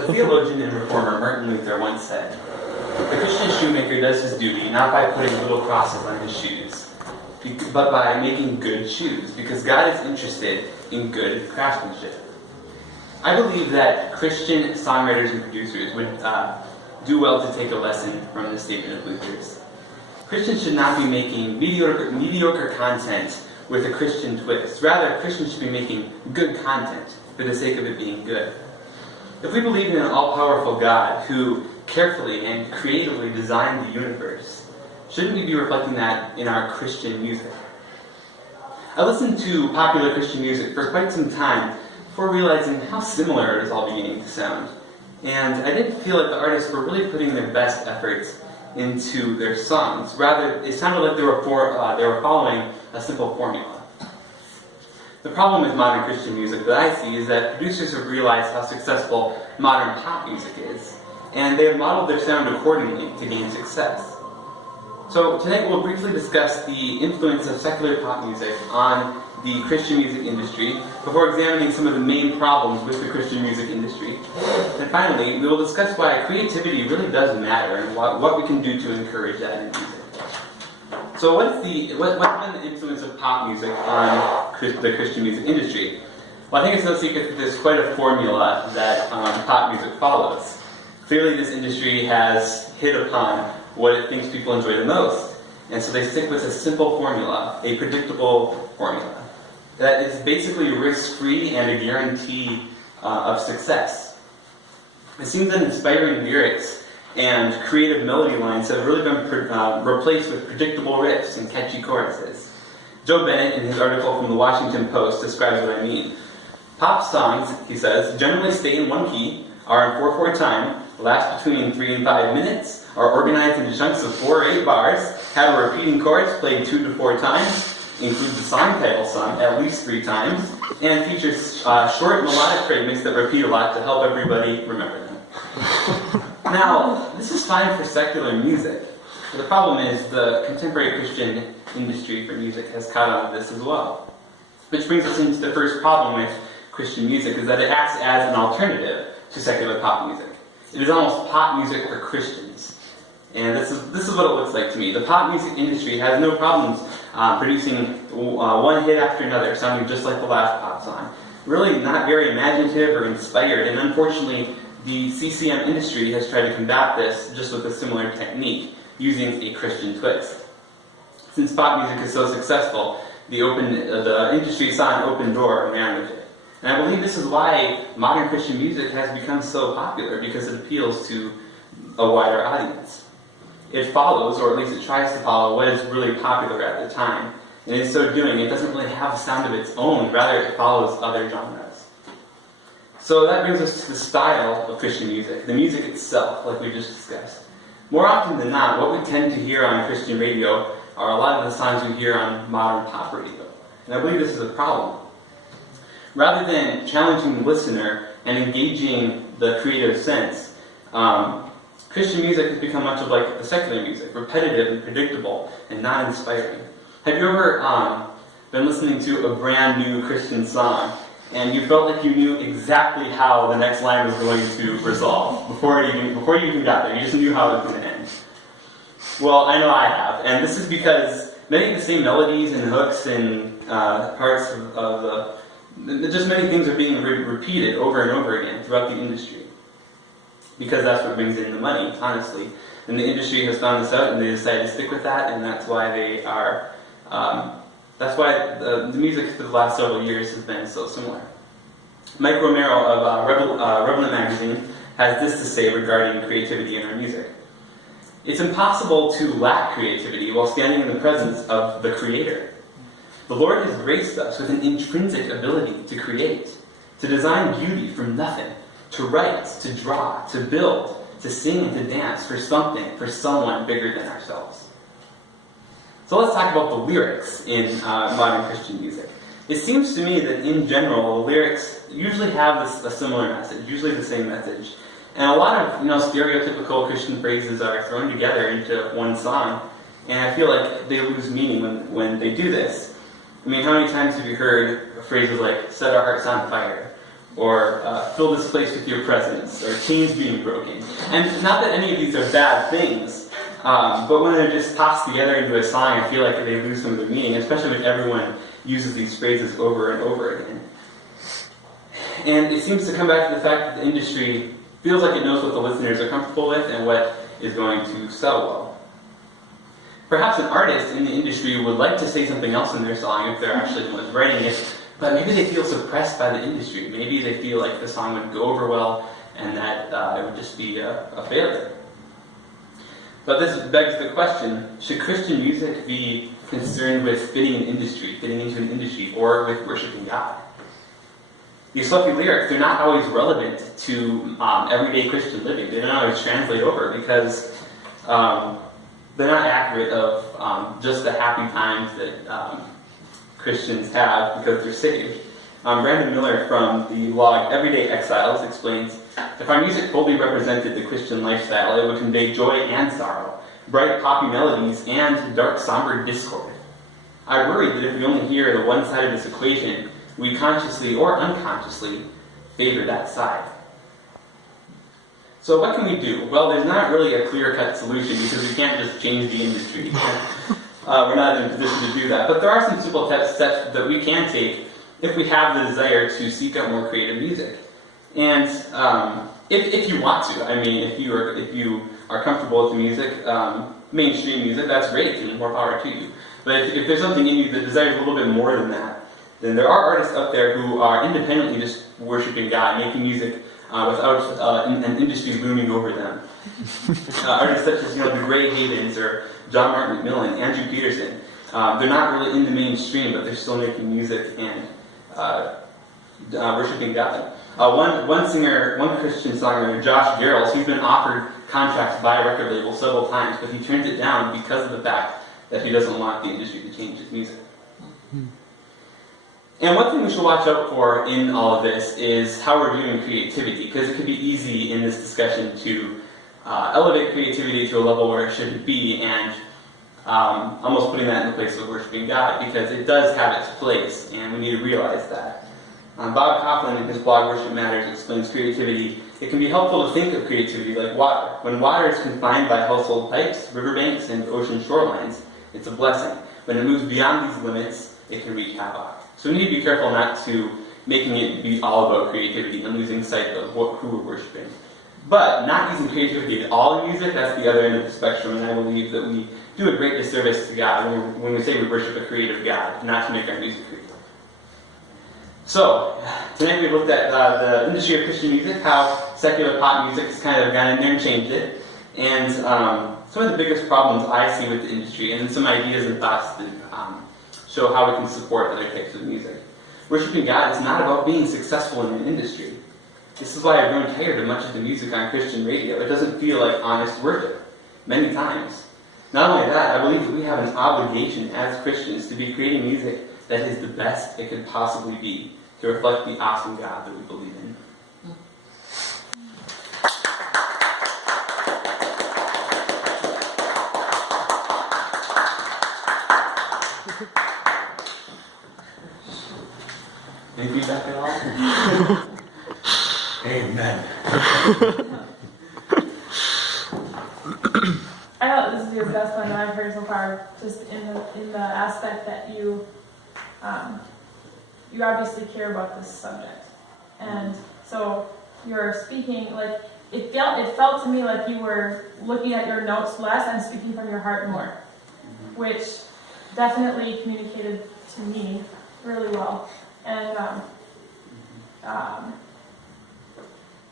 The theologian and reformer Martin Luther once said, "The Christian shoemaker does his duty not by putting little crosses on his shoes, but by making good shoes, because God is interested in good craftsmanship." I believe that Christian songwriters and producers would do well to take a lesson from this statement of Luther's. Christians should not be making mediocre content with a Christian twist. Rather, Christians should be making good content for the sake of it being good. If we believe in an all-powerful God who carefully and creatively designed the universe, shouldn't we be reflecting that in our Christian music? I listened to popular Christian music for quite some time before realizing how similar it was all beginning to sound. And I didn't feel like the artists were really putting their best efforts into their songs. Rather, it sounded like they were following a simple formula. The problem with modern Christian music that I see is that producers have realized how successful modern pop music is, and they have modeled their sound accordingly to gain success. So tonight we'll briefly discuss the influence of secular pop music on the Christian music industry before examining some of the main problems with the Christian music industry. And finally, we will discuss why creativity really does matter and what we can do to encourage that in music. So what's been the influence of pop music on the Christian music industry? Well, I think it's no secret that there's quite a formula that pop music follows. Clearly this industry has hit upon what it thinks people enjoy the most, and so they stick with a simple formula, a predictable formula, that is basically risk-free and a guarantee of success. It seems that inspiring lyrics and creative melody lines have really been replaced with predictable riffs and catchy choruses. Joe Bennett, in his article from the Washington Post, describes what I mean. Pop songs, he says, generally stay in one key, are in 4/4 time, last between 3 and 5 minutes, are organized into chunks of 4 or 8 bars, have a repeating chorus played 2 to 4 times, include the song title sung at least 3 times, and features short melodic fragments that repeat a lot to help everybody remember them. Now, this is fine for secular music. The problem is the contemporary Christian industry for music has caught on to this as well. Which brings us into the first problem with Christian music, is that it acts as an alternative to secular pop music. It is almost pop music for Christians. And this is what it looks like to me. The pop music industry has no problems producing one hit after another, sounding just like the last pop song. Really not very imaginative or inspired, and unfortunately, the CCM industry has tried to combat this just with a similar technique, using a Christian twist. Since pop music is so successful, the industry saw an open door around it. And I believe this is why modern Christian music has become so popular, because it appeals to a wider audience. It follows, or at least it tries to follow, what is really popular at the time. And in so doing, it doesn't really have a sound of its own, rather it follows other genres. So that brings us to the style of Christian music, the music itself, like we just discussed. More often than not, what we tend to hear on Christian radio are a lot of the songs we hear on modern pop radio. And I believe this is a problem. Rather than challenging the listener and engaging the creative sense, Christian music has become much of like the secular music, repetitive and predictable and not inspiring. Have you ever been listening to a brand new Christian song and you felt like you knew exactly how the next line was going to resolve before you even got there? You just knew how it was going to end. Well, I know I have, and this is because many of the same melodies and hooks and parts of just many things are being repeated over and over again throughout the industry. Because that's what brings in the money, honestly. And the industry has found this out, and they decided to stick with that, and that's why they are. That's why the music for the last several years has been so similar. Mike Romero of Revelant magazine has this to say regarding creativity in our music. It's impossible to lack creativity while standing in the presence of the Creator. The Lord has graced us with an intrinsic ability to create, to design beauty from nothing, to write, to draw, to build, to sing, and to dance for something, for someone bigger than ourselves. So let's talk about the lyrics in modern Christian music. It seems to me that in general, the lyrics usually have a similar message, usually the same message. And a lot of stereotypical Christian phrases are thrown together into one song, and I feel like they lose meaning when they do this. I mean, how many times have you heard phrases like, set our hearts on fire, or fill this place with your presence, or chains being broken. And not that any of these are bad things, but when they're just tossed together into a song, I feel like they lose some of their meaning, especially when everyone uses these phrases over and over again. And it seems to come back to the fact that the industry feels like it knows what the listeners are comfortable with and what is going to sell well. Perhaps an artist in the industry would like to say something else in their song if they're actually the ones writing it, but maybe they feel suppressed by the industry. Maybe they feel like the song wouldn't go over well and that it would just be a failure. But this begs the question, should Christian music be concerned with fitting into an industry, or with worshiping God? These fluffy lyrics, they're not always relevant to everyday Christian living. They don't always translate over because they're not accurate of just the happy times that Christians have because they're saved. Brandon Miller from the blog Everyday Exiles explains, if our music fully represented the Christian lifestyle, it would convey joy and sorrow, bright poppy melodies and dark somber discord. I worry that if we only hear the one side of this equation, we consciously or unconsciously favor that side. So what can we do? Well, there's not really a clear-cut solution because we can't just change the industry. We're not in a position to do that. But there are some simple steps that we can take if we have the desire to seek out more creative music. And if you want to, I mean, if you are comfortable with the music, mainstream music, that's great, and more power to you. But if there's something in you that desires a little bit more than that, then there are artists out there who are independently just worshiping God, making music without an industry looming over them. Artists such as the Gray Havens or John Martin McMillan, Andrew Peterson. They're not really in the mainstream, but they're still making music and worshiping God. One Christian songwriter, Josh Garrels, he's been offered contracts by a record label several times, but he turns it down because of the fact that he doesn't want the industry to change his music. And one thing we should watch out for in all of this is how we're viewing creativity, because it can be easy in this discussion to elevate creativity to a level where it shouldn't be, and almost putting that in the place of worshiping God, because it does have its place, and we need to realize that. Bob Coughlin, in his blog Worship Matters, explains creativity. It can be helpful to think of creativity like water. When water is confined by household pipes, riverbanks, and ocean shorelines, it's a blessing. When it moves beyond these limits, it can wreak havoc. So we need to be careful not to making it be all about creativity and losing sight of who we're worshiping. But not using creativity at all in music, that's the other end of the spectrum, and I believe that we do a great disservice to God when we say we worship a creative God, not to make our music creative. So, tonight we looked at the industry of Christian music, how secular pop music has kind of gone in there and changed it, and some of the biggest problems I see with the industry, and some ideas and thoughts that show how we can support other types of music. Worshiping God is not about being successful in an industry. This is why I've grown tired of much of the music on Christian radio. It doesn't feel like honest worship, many times. Not only that, I believe that we have an obligation as Christians to be creating music that is the best it could possibly be, to reflect the awesome God that we believe in. Any feedback at all? Amen. I thought this is your best one that I've heard so far, just in the aspect that you obviously care about this subject, and so you're speaking like it felt to me like you were looking at your notes less and speaking from your heart more, which definitely communicated to me really well, and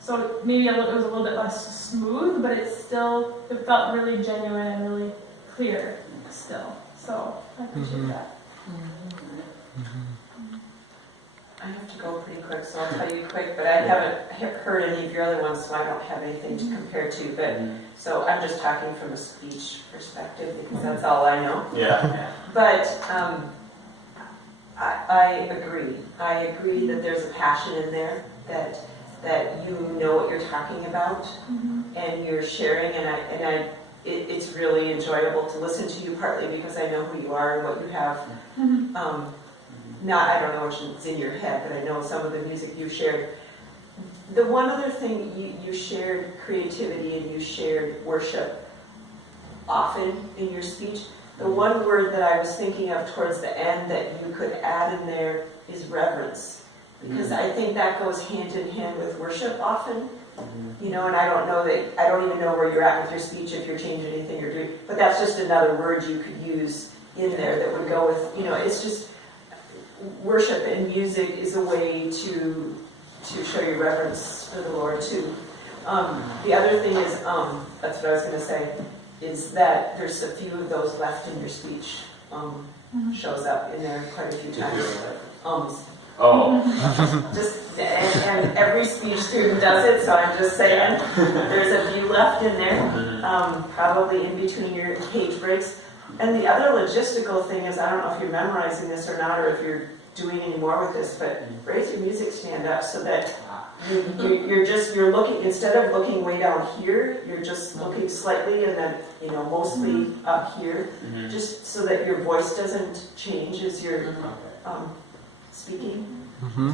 so maybe it was a little bit less smooth, but it felt really genuine and really clear still. So I appreciate that. I have to go pretty quick, so I'll tell you quick, but I haven't heard any of your other ones, so I don't have anything to compare to, but so I'm just talking from a speech perspective, because that's all I know. Yeah. But I agree. I agree that there's a passion in there, that you know what you're talking about, and you're sharing, and it's really enjoyable to listen to you, partly because I know who you are and what you have. I don't know what's in your head, but I know some of the music you shared The one other thing, you shared creativity and you shared worship often in your speech. The one word that I was thinking of towards the end that you could add in there is reverence. Because I think that goes hand in hand with worship often. You know, and I don't even know where you're at with your speech, if you're changing anything or doing, but that's just another word you could use in there that would go with, you know, it's just, worship and music is a way to show your reverence for the Lord too. The other thing is, that's what I was going to say, is that there's a few of those left in your speech. Shows up in there quite a few times. Just and every speech student does it, so I'm just saying there's a few left in there, probably in between your page breaks. And the other logistical thing is, I don't know if you're memorizing this or not, or if you're doing any more with this, but raise your music stand up so that you're looking, instead of looking way down here, you're just looking slightly and then, you know, mostly up here, just so that your voice doesn't change as you're speaking.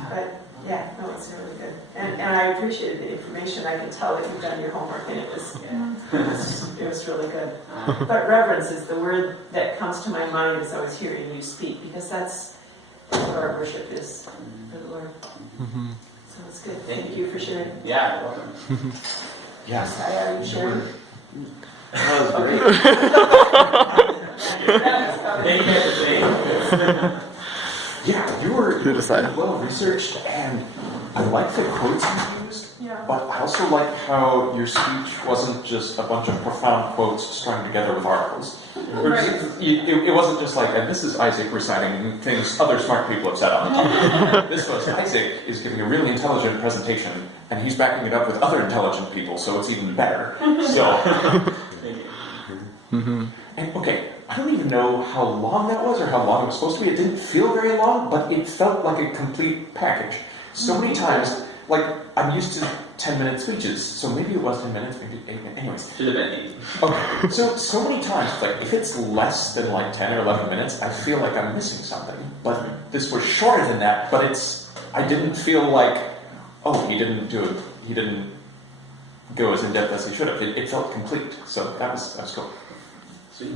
But yeah, no, it's really good. And I appreciated the information. I can tell that you've done your homework and it was really good. But reverence is the word that comes to my mind as I was hearing you speak, because that's what our worship is for the Lord. So it's good. Thank you for sharing. Yeah, you're welcome. Yes. Are you sharing? That was great. Thank you for saying. Yeah, you were decide. well researched, and I like the quotes you used, Yeah. but I also like how your speech wasn't just a bunch of profound quotes strung together with articles. It wasn't just like, and this is Isaac reciting things other smart people have said on the topic. This was, Isaac is giving a really intelligent presentation, and he's backing it up with other intelligent people, so it's even better. So, Thank you. and okay, I don't even know how long that was or how long it was supposed to be. It didn't feel very long, but it felt like a complete package. So many times, like, I'm used to 10-minute speeches, so maybe it was 10 minutes, maybe 8 minutes, anyways. Should have been 8. Okay, so many times, like, if it's less than like 10 or 11 minutes, I feel like I'm missing something. But this was shorter than that, but I didn't feel like, oh, he didn't go as in-depth as he should have. It felt complete, so that was cool. Sweet.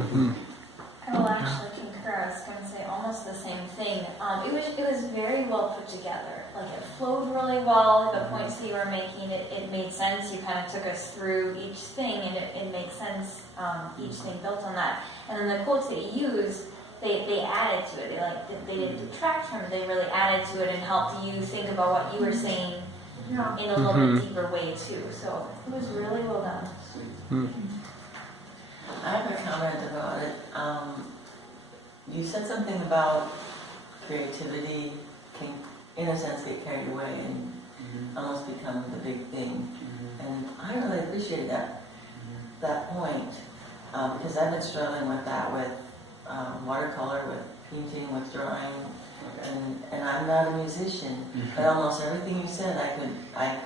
I will actually concur. I was going to say almost the same thing. It was very well put together. Like, it flowed really well. The points that you were making, it made sense. You kind of took us through each thing, and it makes sense. Each thing built on that. And then the quotes that you used, they added to it. They didn't detract from it. They really added to it and helped you think about what you were saying in a little bit deeper way too. So it was really well done. I have a comment about it. You said something about creativity can, in a sense, get carried away and almost become the big thing. And I really appreciated that point because I've been struggling with that with watercolor, with painting, with drawing, and I'm not a musician. But almost everything you said, I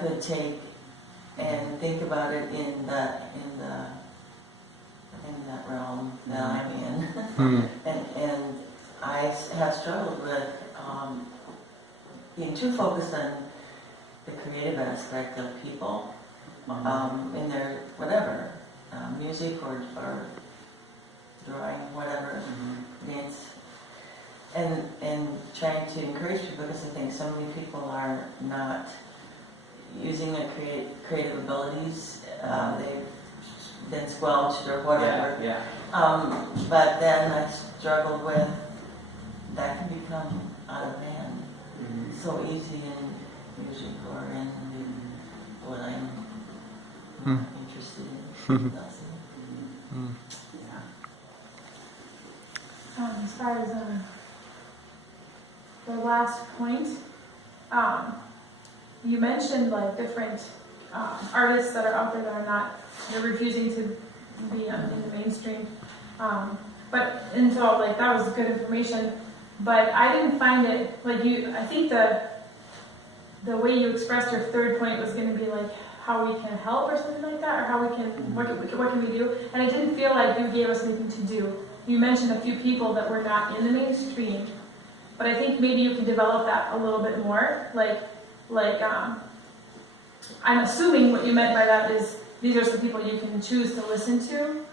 could take and think about it in that realm that I'm in. and I have struggled with being too focused on the creative aspect of people in their whatever, music or drawing, whatever means, and trying to encourage people, because I think so many people are not using their creative abilities. They've been squelched or whatever. Yeah. But then I struggled with that can become out of hand so easy in music or in what I'm interested in. As far as the last point, you mentioned like different artists that are out there that are not, they're refusing to be in the mainstream. And so like that was good information, but I didn't find it like I think the way you expressed your third point was going to be like how we can help or something like that, or how we can what can we do? And I didn't feel like you gave us anything to do. You mentioned a few people that were not in the mainstream, but I think maybe you can develop that a little bit more. Like like, I'm assuming what you meant by that is these are some people you can choose to listen to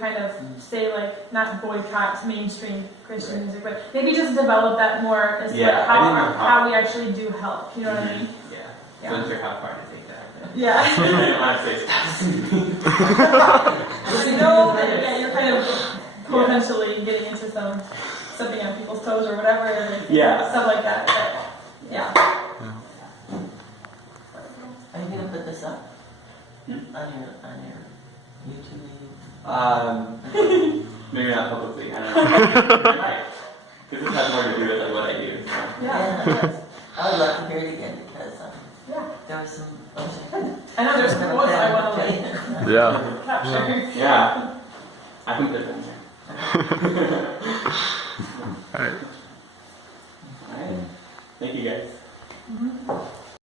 kind of say like, not boycott mainstream Christian music, but maybe just develop that more as Yeah, like I didn't know how we actually do help. You know what I mean? Yeah. Wasn't sure how far to take that. Yeah. I didn't want to say stop listening to me. I know that you're kind of potentially getting into stepping on people's toes or whatever, and stuff like that. But, yeah. Are you gonna put this up on your YouTube? Maybe not publicly. I don't know. Because this has more to do with like what I do. So. Yeah. I would love to hear it again because there was some. I know there's quotes I want to like Yeah. capture. Yeah. I think there's in there. All right. Alright. Thank you guys. Mhm.